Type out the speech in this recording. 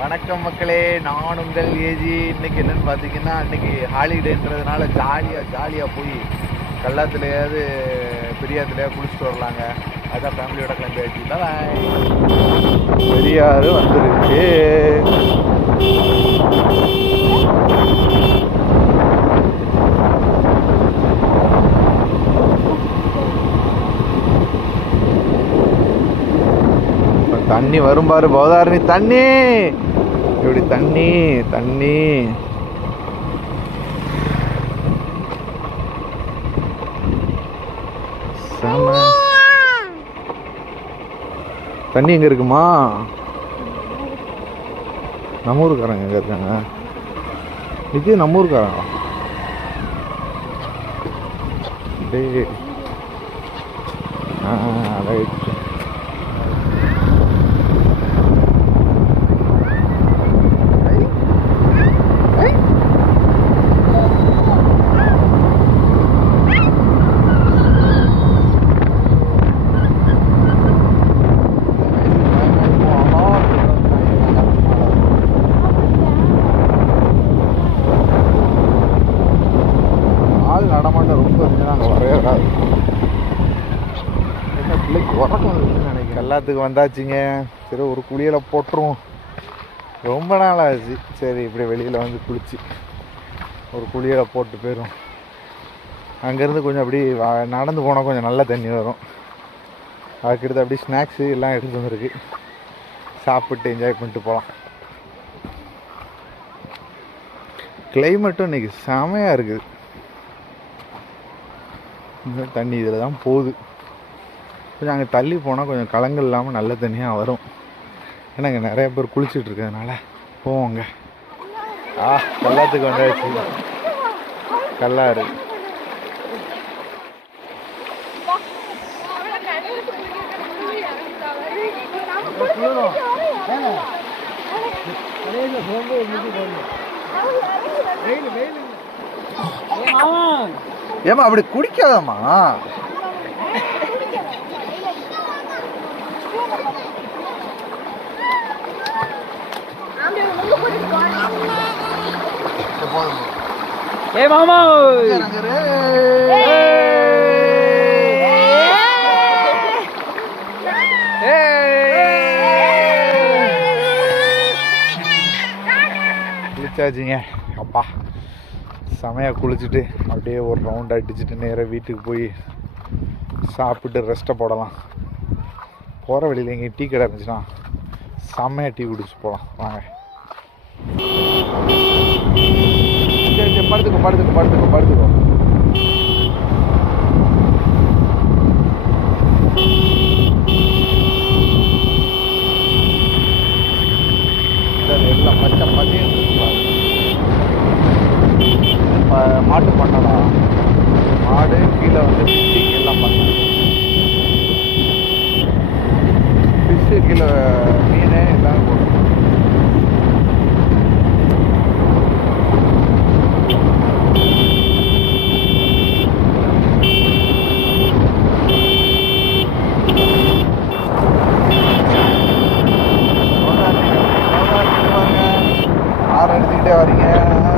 வணக்கம் மக்களே நான் உங்கள் ஏஜி இன்னைக்கு என்னன்னு பார்த்தீங்கன்னா இன்னைக்கு ஹாலிடேன்றதுனால ஜாலியாக ஜாலியாக போய் கல்லாத்துலேயாவது பெரியாத்துலேயே குளிச்சுட்டு வரலாங்க. அதான் ஃபேமிலியோட கிளம்பி ஆச்சு பெரியார் வந்துருச்சு. தண்ணி வரும் பாரு போதாரணி தண்ணி! இப்படி தண்ணி தண்ணி! தண்ணி எங்க இருக்குமா? நம்ம ஊருக்காரங்க எங்க இருக்காங்க? இது நம்ம ஊருக்காரங்க டேய். ஆ ரைட். எல்லாத்துக்கும் வந்தாச்சுங்க. சரி ஒரு குளியலை போட்டுருவோம். ரொம்ப நாள் ஆச்சு சரி இப்படி வெளியில் வந்து குளிச்சு ஒரு குளியலை போட்டு போயிடும் அங்கேருந்து கொஞ்சம் அப்படி நடந்து போனால் கொஞ்சம் நல்ல தண்ணி வரும். அதுக்கடுத்து அப்படி ஸ்நாக்ஸு எல்லாம் எடுத்து வந்திருக்கு. சாப்பிட்டு என்ஜாய் பண்ணிட்டு போகலாம் கிளைமேட்டும் இன்னைக்கு செமையாக இருக்குது. தண்ணி இதில் தான் போகுது. கொஞ்சம் அங்கே தள்ளி போனால் கொஞ்சம் கலங்கள் இல்லாமல் நல்ல தண்ணியாக வரும். ஏன்னா அங்கே நிறைய பேர் குளிச்சுட்டு இருக்கிறதுனால போவோங்க ஆ கல்லாத்துக்கு வந்தாச்சு. கல்லாறு. ஏமா அப்படி குடிக்காதம்மா. ஏ மாமா குளிச்சாச்சுங்க. அப்பா. செமையாக குளிச்சுட்டு அப்படியே ஒரு ரவுண்ட் அடிச்சுட்டு நேராக வீட்டுக்கு போய் சாப்பிட்டு ரெஸ்ட்டை போடலாம். போகிற வழியில் எங்கே டீ கடை இருந்துச்சுன்னா செம்மையாக டீ குடிச்சு போகலாம் வாங்க. சரி படுத்துக்கோ படுத்துக்கோ படுத்துக்கோ படுத்துக்கோ. சரி, எல்லாம் பச்சை மாட்டு பண்ணடா மாடு கீழே வந்து ஃபிஷ்ஷு எல்லாம் பண்ணலாம் ஃபிஷ்ஷு கீழே மீன் எல்லாம் போடணும் எடுத்துக்கிட்டே வரீங்க.